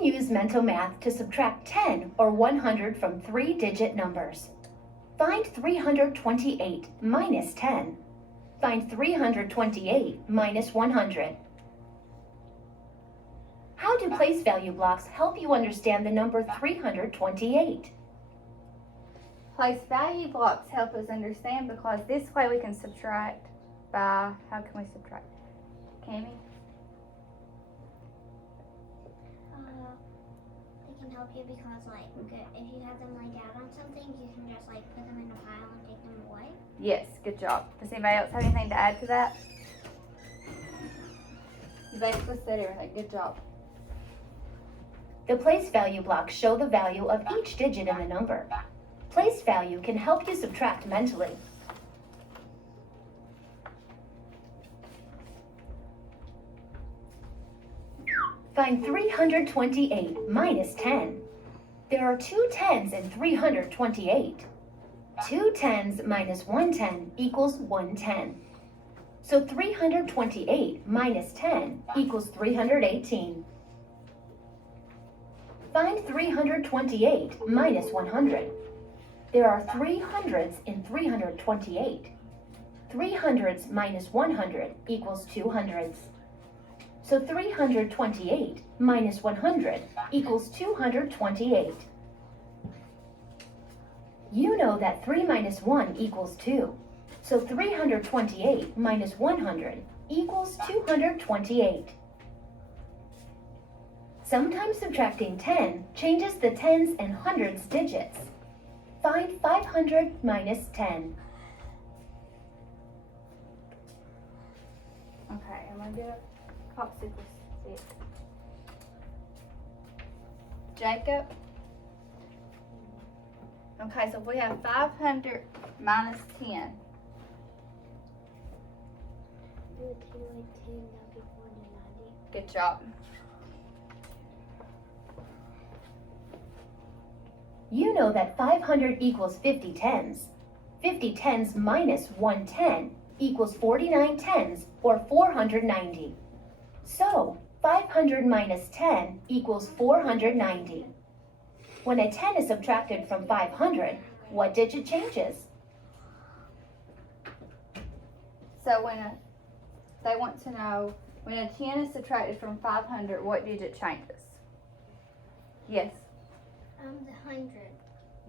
can use mental math to subtract 10 or 100 from 3-digit numbers. Find 328 minus 10. Find 328 minus 100. How do place value blocks help you understand the number 328? Place value blocks help us understand because this way we can subtract by, how can we subtract? Cammy? They can help you because, like, if you have them laid out on something, you can just, like, put them in a pile and take them away. Yes, good job. Does anybody else have anything to add to that? You basically said everything. Good job. The place value blocks show the value of each digit in the number. Place value can help you subtract mentally. Find 328 minus 10. There are 2 tens in 328. 2 tens minus 1 10 equals 1 10. So 328 minus 10 equals 318. Find 328 minus 100. There are 3 hundreds in 328. 3 hundreds minus 100 equals 2 hundreds. So 328 minus 100 equals 228. You know that 3 minus 1 equals 2. So 328 minus 100 equals 228. Sometimes subtracting 10 changes the tens and hundreds digits. Find 500 minus 10. Okay, I'm going to get a popsicle stick. Jacob? Okay, so if we have 500 minus 10. Do it 2 and 10, that'll be 490. Good job. You know that 500 equals 50 tens. 50 tens minus 1 10 equals 49 tens or 490. So 500 minus 10 equals 490. When a 10 is subtracted from 500, what digit changes? So they want to know when a 10 is subtracted from 500, what digit changes? Yes. The 100.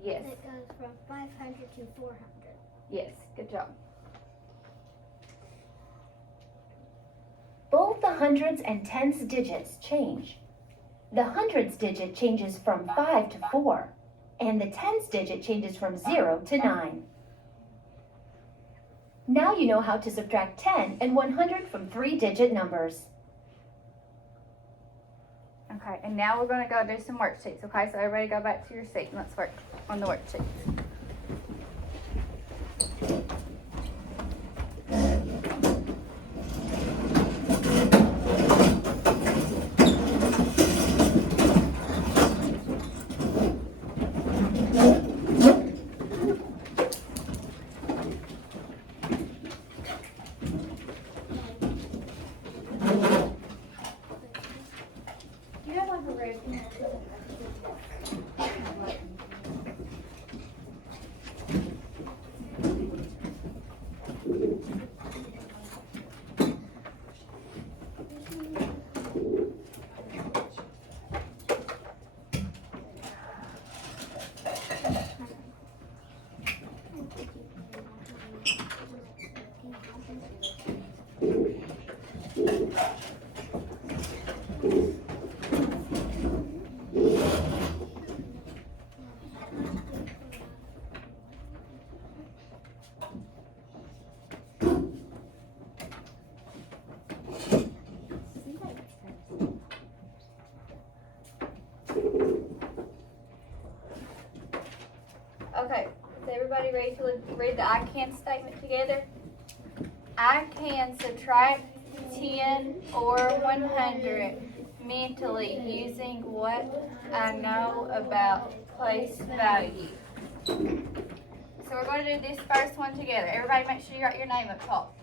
Yes. It goes from 500 to 400. Yes. Good job. Both the hundreds and tens digits change. The hundreds digit changes from 5 to 4, and the tens digit changes from 0 to 9. Now you know how to subtract 10 and 100 from 3-digit numbers. Okay, and now we're going to go do some worksheets. Okay, so everybody go back to your seat and let's work on the worksheets. You have like a red pen. Okay, is everybody ready to read the I can statement together? I can subtract 10 or 100 mentally using what I know about place value. So we're going to do this first one together. Everybody make sure you write your name up top.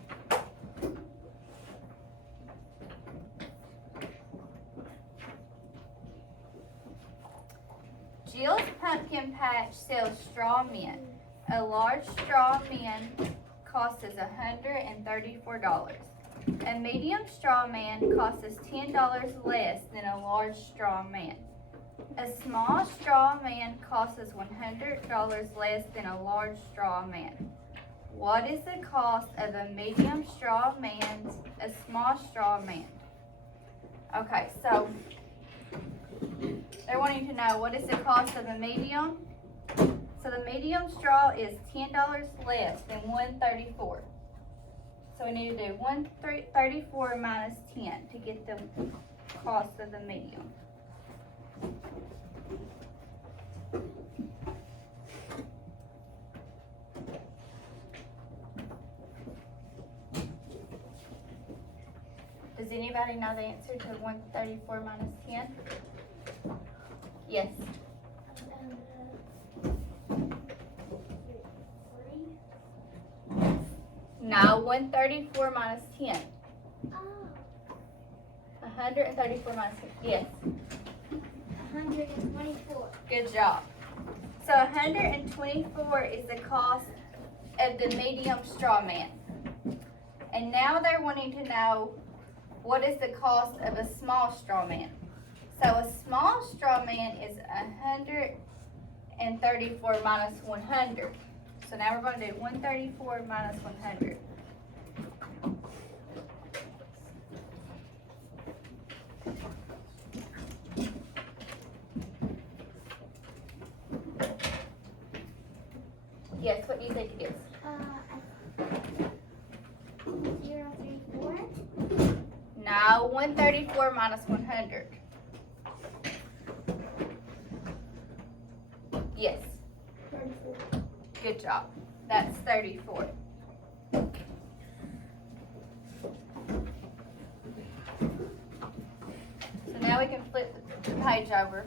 Pumpkin Patch sells straw men. A large straw man costs us $134. A medium straw man costs us $10 less than a large straw man. A small straw man costs us $100 less than a large straw man. What is the cost of a medium straw man, a small straw man? Okay, so they're wanting to know what is the cost of a medium. So the medium straw is $10 less than 134. So we need to do 134 minus 10 to get the cost of the medium. Does anybody know the answer to 134 minus 10? Yes. No, 134 minus 10. Oh, 134 minus 10. Yes. 124. Good job. So 124 is the cost of the medium straw man. And now they're wanting to know what is the cost of a small straw man. So a small straw man is 134 minus 100. So now we're going to do 134 minus 100. Yes, what do you think it is? 034. No, 134 minus 100. Yes. 34. Good job. That's 34. So now we can flip the page over.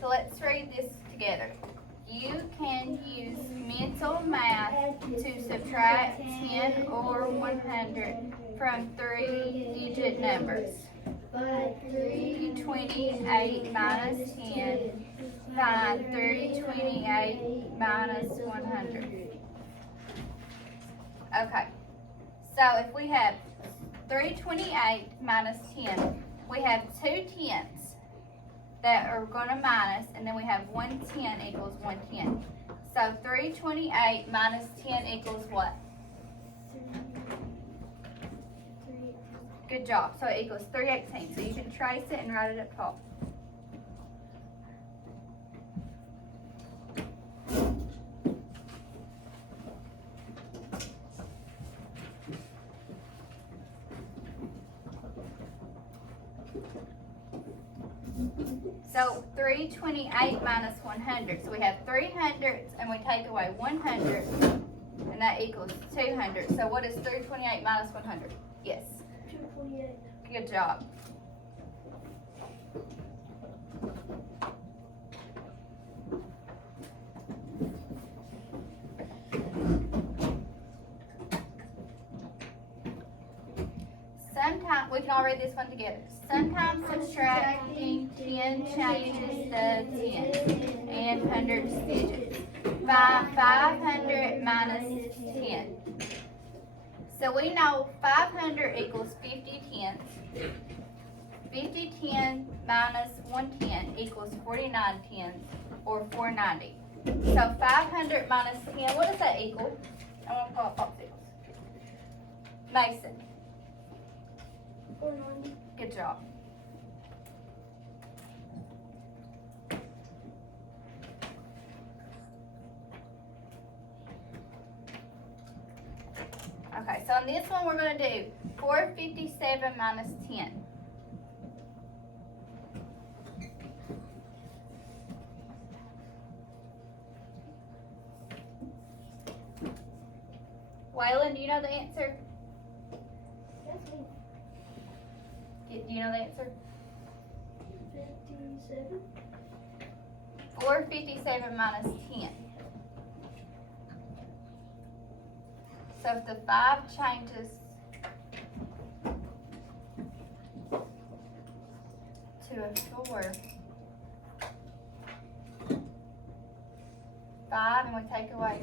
So let's read this together. You can use mental math to subtract 10 or 100 from 3-digit numbers. 328 minus 10, find 328 minus 100. Okay, so if we have 328 minus 10, we have 2 tenths that are going to minus, and then we have 1 10 equals 1 10. So 328 minus 10 equals what? Good job. So it equals 318. So you can trace it and write it up top. So 328 minus 100. So we have 300s and we take away 100 and that equals 200. So what is 328 minus 100? Yes. 228. Good job. Sometimes, we can all read this one together. Sometimes subtracting 10 changes the tens and hundreds digits. Find 500 minus 10. So we know 500 equals 50 tenths. 50 10 minus 110 equals 49 tenths, or 490. So 500 minus 10, what does that equal? I want to pull up popsicles. Mason. 490. Good job. Okay, so on this one we're going to do 457 minus 10. Waylon, do you know the answer? That's me. Do you know the answer? 57. 457 minus 10. So if the 5 changes to a 4, 5, and we take away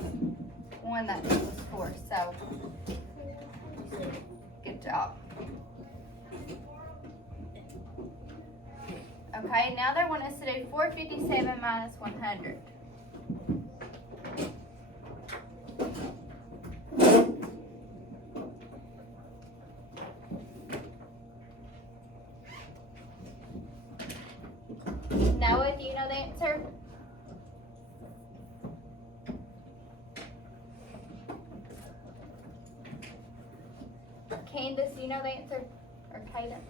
1, that equals 4. So, good job. Okay, now they want us to do 457 minus 100. Noah, do you know the answer? Candace, do you know the answer? Or Cadence?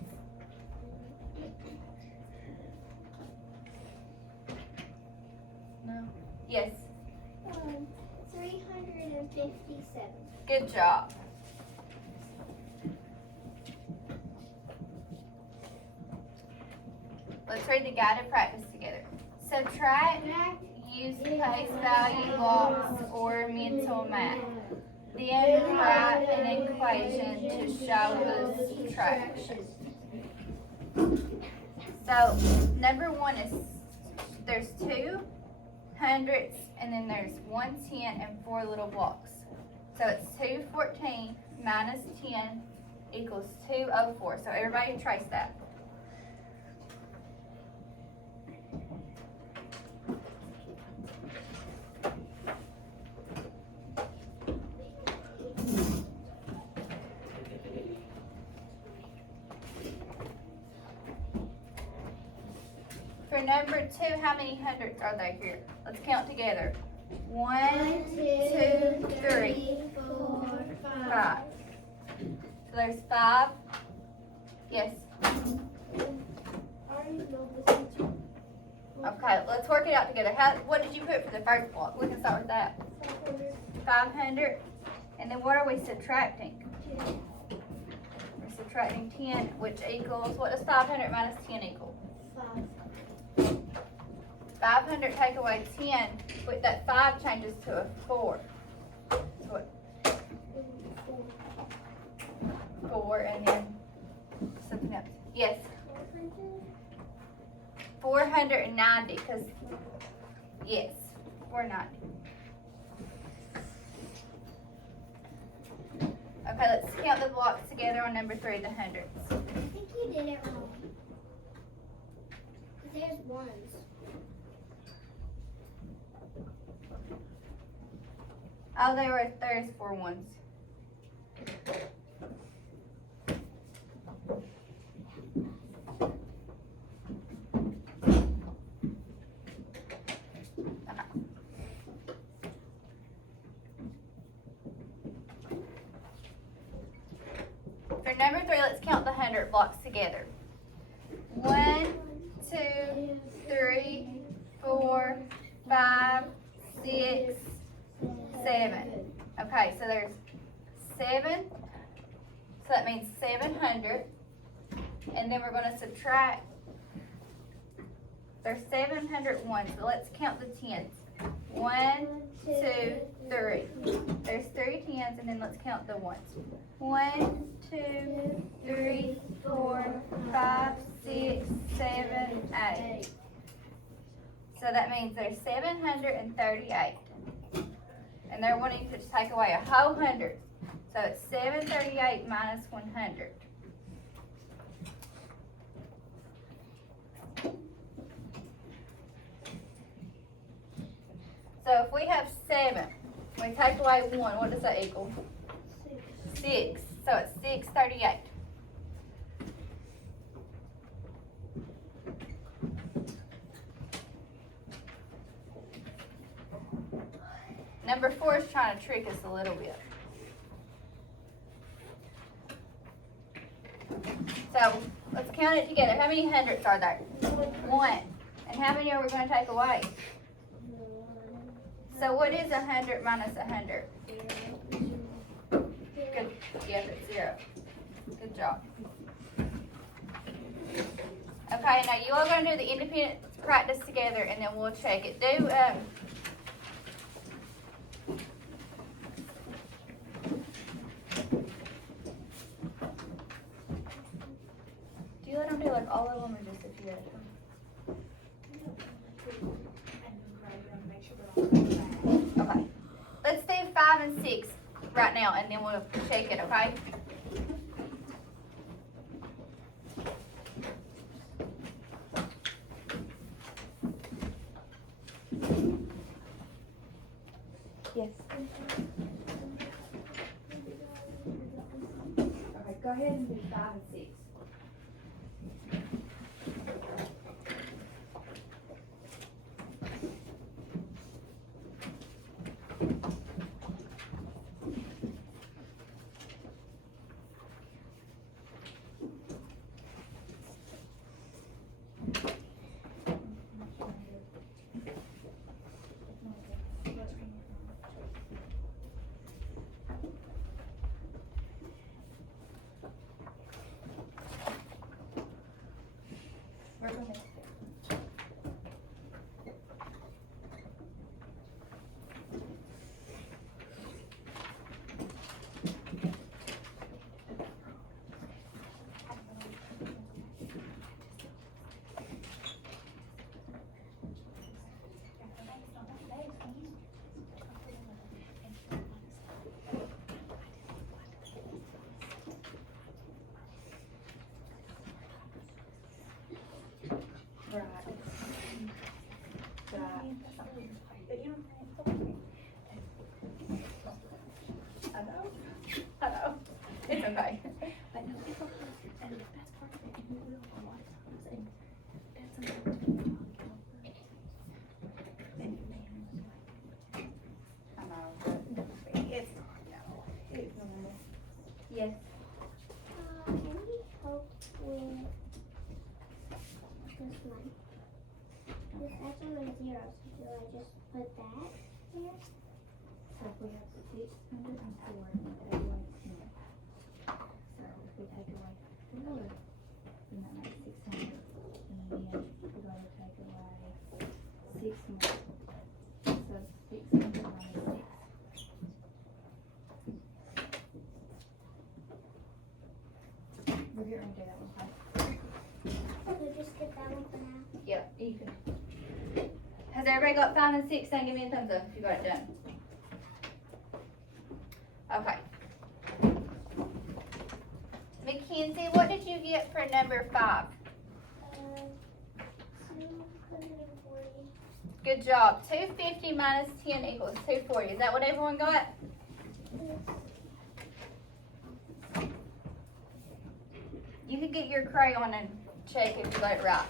No. Yes. 357. Good job. Let's read the guided practice together. Subtract, use place value blocks or mental math. Then write an equation to show the subtraction. So, number 1 is there's 2 hundredths and then there's 1 10 and 4 little blocks. So it's 214 minus 10 equals 204. So everybody trace that. For number 2, how many hundredths are there here? Let's count together. 1, 2, 3, 4, 5. So there's 5. Yes. Okay, let's work it out together. What did you put for the first block? We can start with that. 500. And then what are we subtracting? We're subtracting 10, which equals, what does 500 minus 10 equal? 500 take away 10, but that 5 changes to a 4. So what? 4 and then something else. Yes. 490, because, yes, 490. Okay, let's count the blocks together on number 3, the hundredths. I think you did it wrong. There's ones. Oh, there's 4 ones. For number 3, let's count the 100 blocks together. 1, 2, 3, 4, 5, 6, 7. Okay, so there's 7. So that means 700. And then we're going to subtract. There's 700 ones, so let's count the tens. 1, 2, 3. There's 3 tens, and then let's count the ones. 1, 2, 3, 4, 5, 6, 7, 8. So that means there's 738. And they're wanting to take away a whole 100. So it's 738 minus 100. So if we have 7, we take away 1, what does that equal? 6. So it's 638. Number 4 is trying to trick us a little bit. So let's count it together. How many hundredths are there? 1. And how many are we going to take away? So what is 100 minus 100? Good. Yep, it's 0. Good job. Okay, now you all gonna do the independent practice together and then we'll check it. Do you let them do like all of them or just a few at a time? Okay. Let's do 5 and 6 right now and then we'll check it, okay? Yes. Okay, go ahead and do 5 and 6. Work on it. Right. I know. I know. It's okay. But no, it's okay. And that's part of it. And we will a lot of times. And that's something I know, but it's not, no. It's normal. Yes. Can we help with this one? This actually was 0, so do I just put that here? So if we have 604 and we take away 10. So if we take away 4, then that makes 600. And then we're going to take away 6 more. So 600 minus 6. We're getting ready to do that one, okay? So just skip that one for now. Yeah, you can. Has everybody got 5 and 6? Then give me a thumbs up if you got it done. Okay. Mackenzie, what did you get for number 5? 240. Good job. 250 minus 10 equals 240. Is that what everyone got? You could get your crayon and check if you got it right.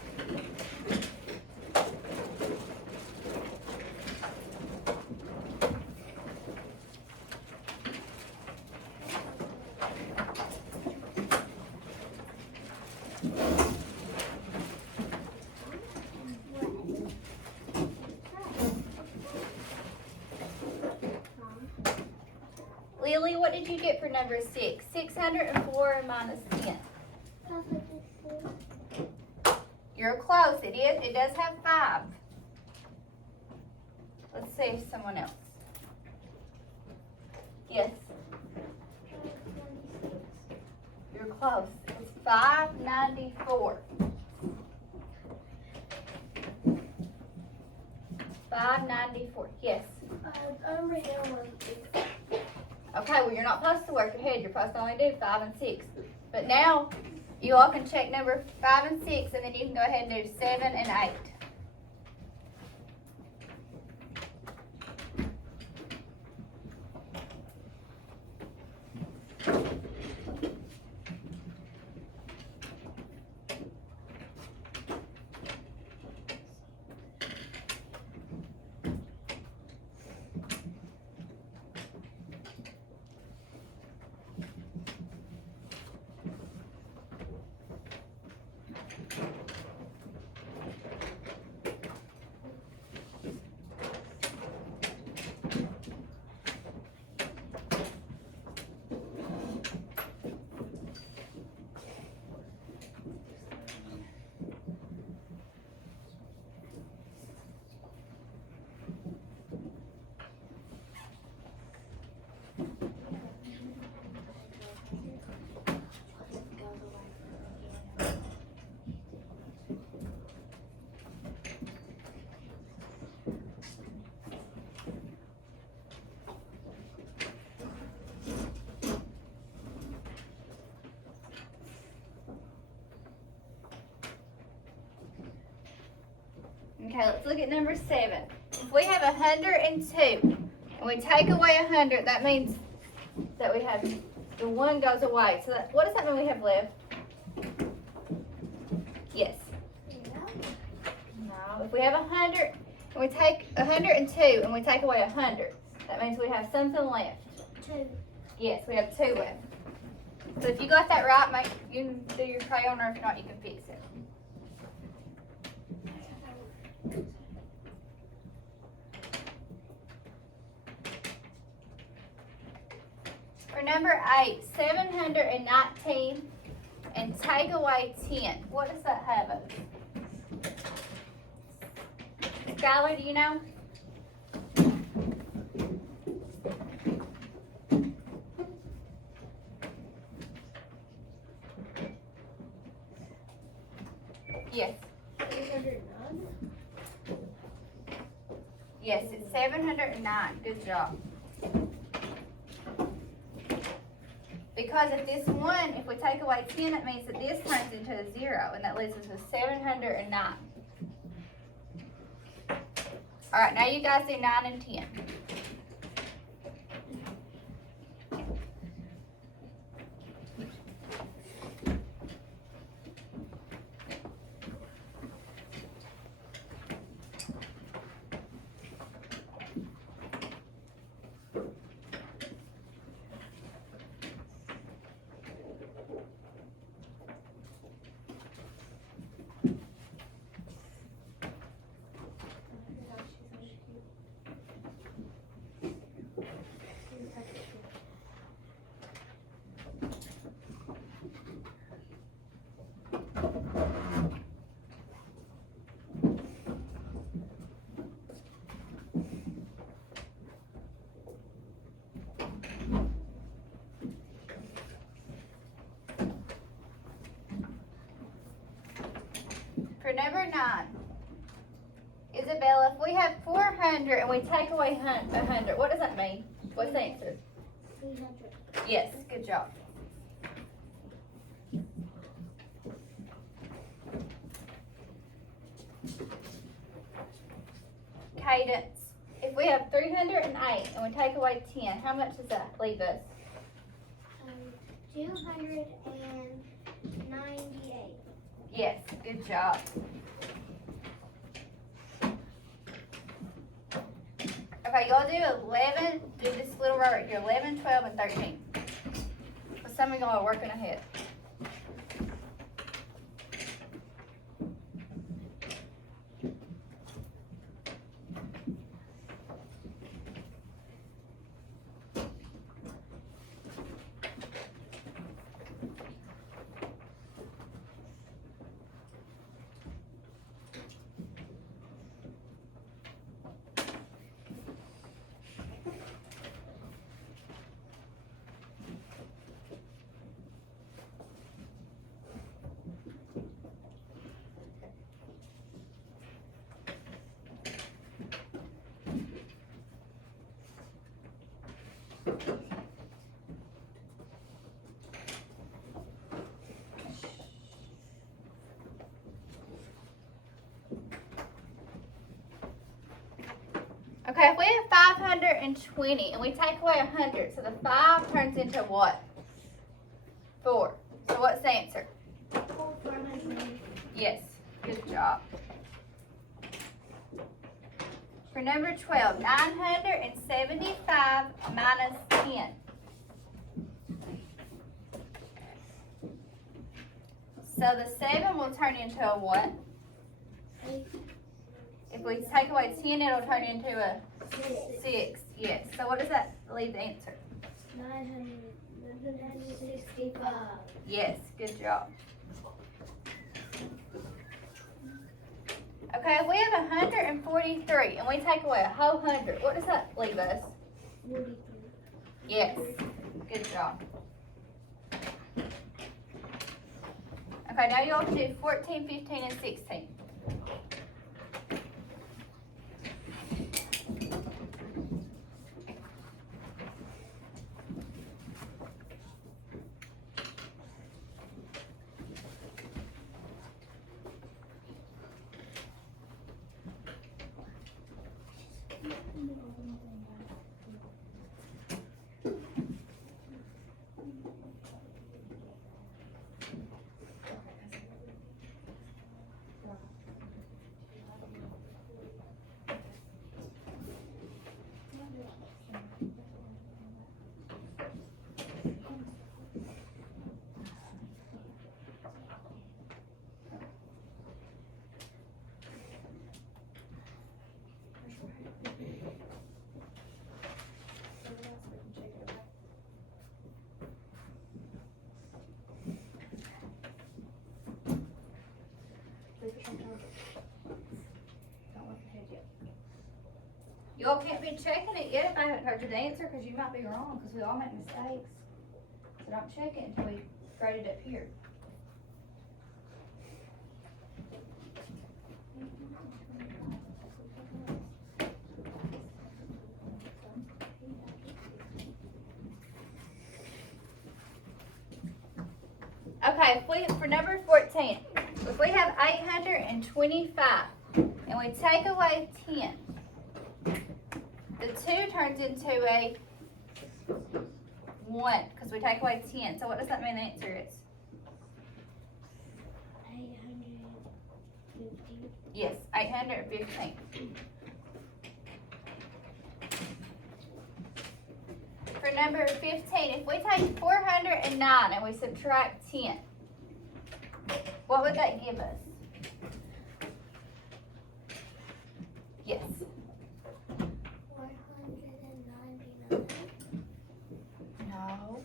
Lily, what did you get for number 6? 604 minus 10. You're close. It is. It does have 5. Let's see if someone else. Yes. You're close. It's 594. 594. Yes. I'm right now on Okay, well, you're not supposed to work ahead. You're supposed to only do 5 and 6. But now, you all can check number 5 and 6, and then you can go ahead and do 7 and 8. Okay, let's look at number 7. If we have 102 and we take away 100, that means that we have the 1 goes away. So what does that mean we have left? Yes. No. If we have 100 and we take 102 and we take away 100, that means we have something left. 2. Yes, we have 2 left. So if you got that right, you can do your crayon, or if not, you can fix it. For number 8, 719 and take away 10. What does that have us? Skylar, do you know? Yes. 709. Yes, it's 709. Good job. Because if this 1, if we take away 10, it means that this turns into a 0, and that leaves us with 709. All right, now you guys do 9 and 10. For number 9, Isabella, if we have 400 and we take away 100, what does that mean? What's the answer? 300. Yes, good job. Cadence. If we have 308 and we take away 10, how much does that leave us? 298. Yes, good job. Okay, y'all do 11, do this little row right here, 11, 12, and 13. But some of y'all are working ahead. Okay, if we have 520 and we take away 100, so the 5 turns into what? 4. So what's the answer? 400. Yes, good job. For number 12, 975 minus 10. So the 7 will turn into a what? 8. If we take away 10, it'll turn into a 6. Yes. So what does that leave the answer? 965. Yes, good job. Okay, if we have 143 and we take away a whole 100, what does that leave us? 43. Yes, good job. Okay, now you all can do 14, 15, and 16. Y'all can't be checking it yet if I haven't heard the answer, because you might be wrong, because we all make mistakes. So don't check it until we grade it up here. Okay, for number 14, if we have 825 and we take away 10, the 2 turns into a 1 because we take away 10. So what does that mean the answer is? 850. Yes, 815. For number 15, if we take 409 and we subtract 10, what would that give us? Yes. 499. No.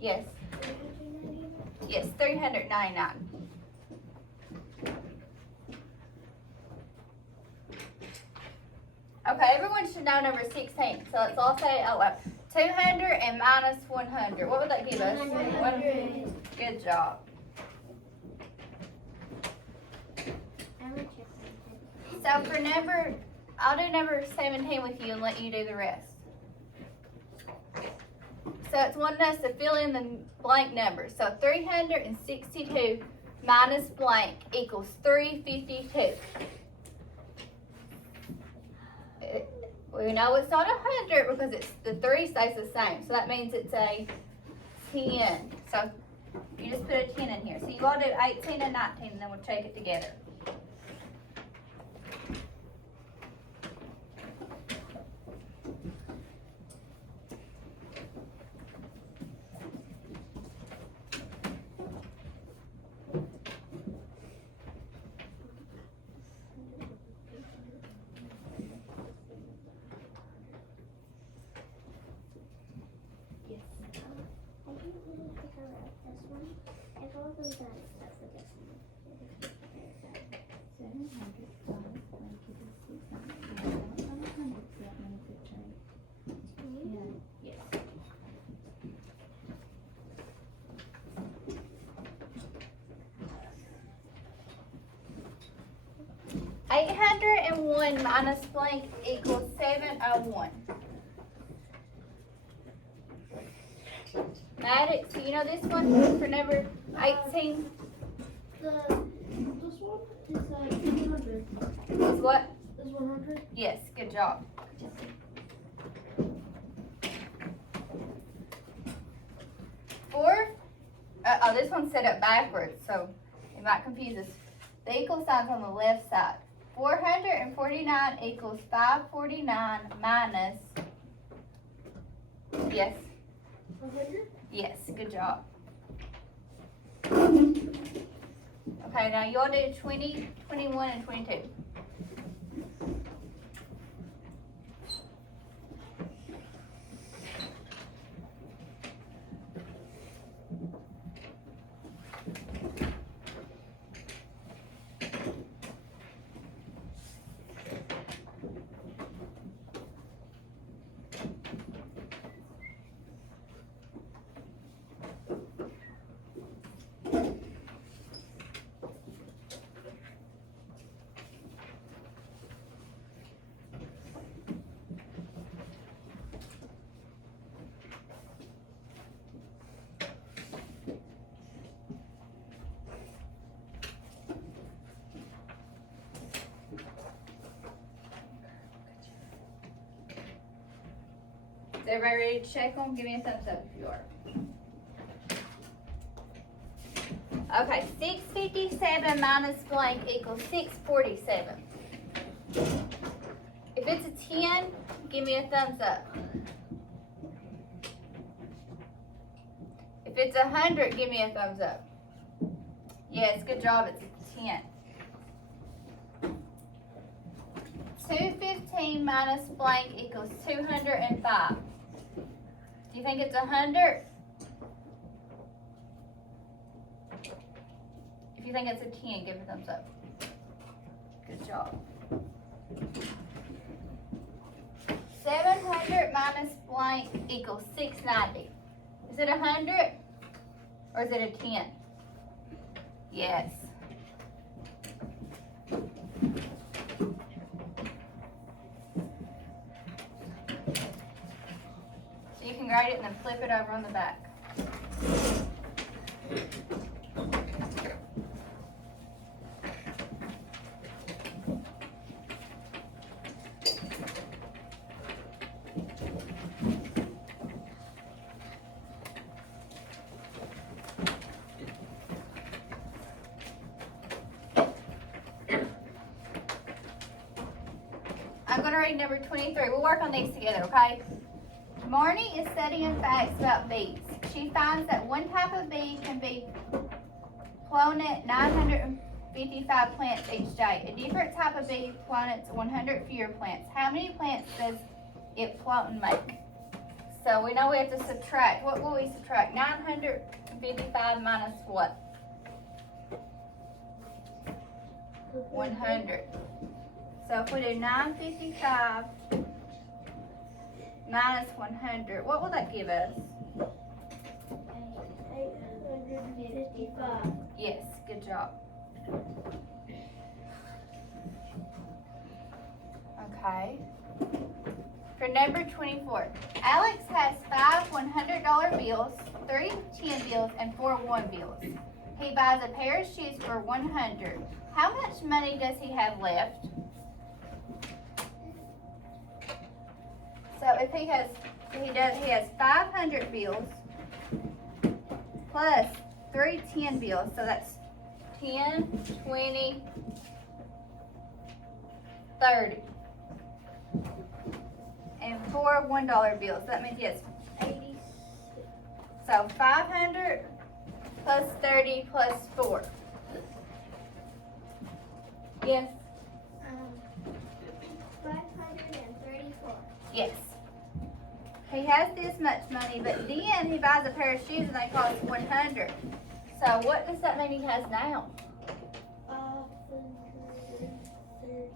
Yes. 399. Yes, 399. Okay, everyone should know number 16. So let's all say it out loud. 200 and minus 100. What would that give us? 100. Good job. I'm gonna check something. So for number, I'll do number 17 with you and let you do the rest. So it's wanting us to fill in the blank numbers. So 362 minus blank equals 352. We know it's not 100 because the 3 stays the same. So that means it's a 10. So you just put a 10 in here. So you all do 18 and 19 and then we'll check it together. I didn't really figure out this one. I've all been done except for this one. 700 plus blank equals 600. That's not 100, so that means it's a, yes. 801 minus blank equals 701. Maddox, do you know this one for number 18? This one is like 100. Is what? Is 100? Yes, good job. This one's set up backwards, so it might confuse us. The equal sign's on the left side. 449 equals 549 minus, yes, 100? yes, good job. Okay, now y'all do 20, 21, and 22. Is everybody ready to check them? Give me a thumbs up if you are. Okay, 657 minus blank equals 647. If it's a 10, give me a thumbs up. If it's 100, give me a thumbs up. Yes, good job, it's a 10. 215 minus blank equals 205. Do you think it's 100? If you think it's a 10, give a thumbs up. Good job. minus blank equals 690. Is it 100 or is it a 10? Yes. So you can grade it and then flip it over on the back. I'm going to read number 23. We'll work on these together, okay? Marnie is studying facts about bees. She finds that one type of bee can be pollinate 955 plants each day. A different type of bee pollinates 100 fewer plants. How many plants does it pollen make? So we know we have to subtract. What will we subtract? 955 minus what? 100. So if we do 955 minus 100, what will that give us? 855. Yes, good job. Okay. For number 24, Alex has 5 $100 bills, 3 $10 bills, and 4 $1 bills. He buys a pair of shoes for $100. How much money does he have left? So if he has 500 bills plus 3 $10 bills, so that's 10, 20, 30. And 4 $1 bills. That means he has 86. so 500 plus 30 plus 4. Yes. 534. Yes. He has this much money, but then he buys a pair of shoes and they cost 100. So what does that mean he has now? 530.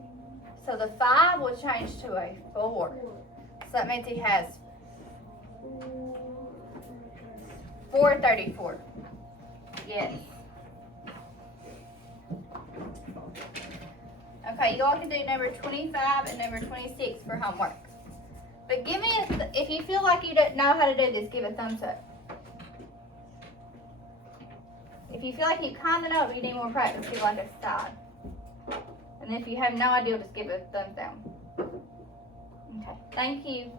So the 5 will change to a 4. So that means he has 434. Yes. Okay, you all can do number 25 and number 26 for homework. But give me if you feel like you don't know how to do this, give a thumbs up. If you feel like you kind of know, but you need more practice, give like a side. And if you have no idea, just give it a thumbs down. Okay, thank you.